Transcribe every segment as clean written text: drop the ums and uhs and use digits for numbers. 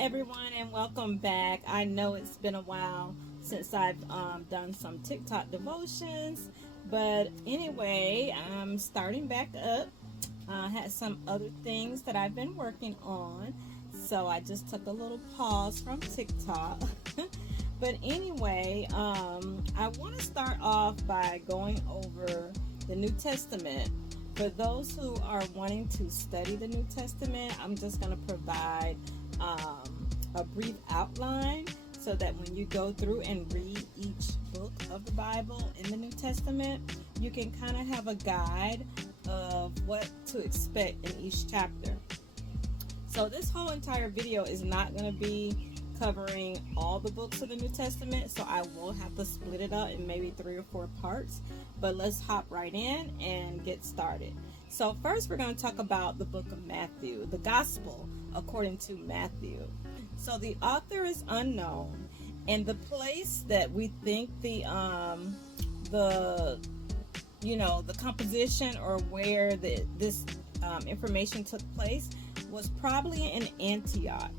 everyone, and welcome back. I know it's been a while since I've done some TikTok devotions, but anyway, I'm starting back up. I had some other things that I've been working on, so I just took a little pause from TikTok. But anyway, I want to start off by going over the New Testament. For those who are wanting to study the New Testament, I'm just going to provide a brief outline so that when you go through and read each book of the Bible in the New Testament, you can kind of have a guide of what to expect in each chapter. So this whole entire video is not going to be covering all the books of the New Testament, so I will have to split it up in maybe 3 or 4 parts, but let's hop right in and get started. So first we're going to talk about the book of Matthew, the gospel according to Matthew. So the author is unknown, and the place that we think the composition or where this information took place was probably in Antioch.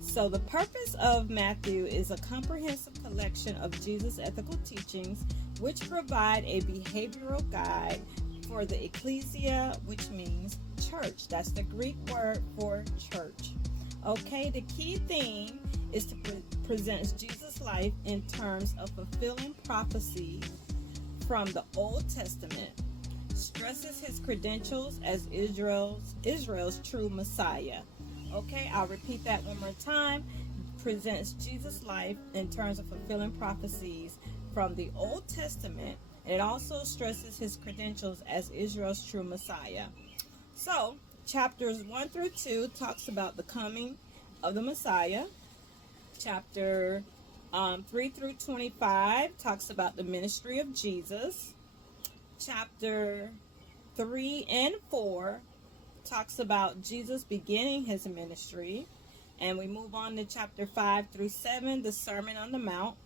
So the purpose of Matthew is a comprehensive collection of Jesus' ethical teachings, which provide a behavioral guide for the ecclesia, which means church. That's the Greek word for church. Okay, the key theme is to present Jesus' life in terms of fulfilling prophecy from the Old Testament, stresses his credentials as Israel's true Messiah. Okay, I'll repeat that one more time. Presents Jesus' life in terms of fulfilling prophecies from the Old Testament. And it also stresses his credentials as Israel's true Messiah. So, chapters 1 through 2 talks about the coming of the Messiah. Chapter 3 through 25 talks about the ministry of Jesus. Chapter 3 and 4 talks about Jesus beginning his ministry, and we move on to chapter 5 through 7, the Sermon on the Mount.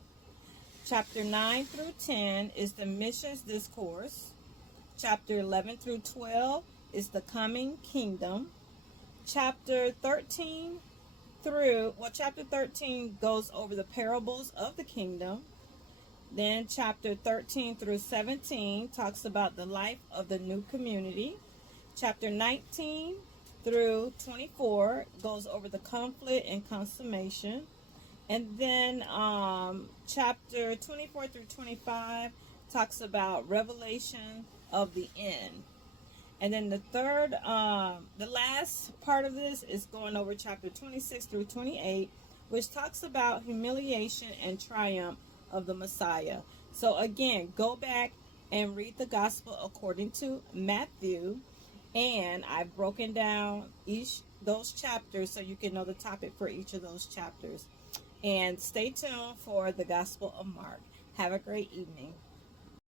Chapter 9 through 10 is the missions discourse. Chapter 11 through 12 is the coming kingdom. Chapter 13 goes over the parables of the kingdom. Then chapter 13 through 17 talks about the life of the new community. Chapter 19 through 24 goes over the conflict and consummation. And then chapter 24 through 25 talks about revelation of the end. And then the last part of this is going over chapter 26 through 28, which talks about humiliation and triumph of the Messiah. So again, go back and read the gospel according to Matthew. And I've broken down those chapters so you can know the topic for each of those chapters. And stay tuned for the Gospel of Mark. Have a great evening.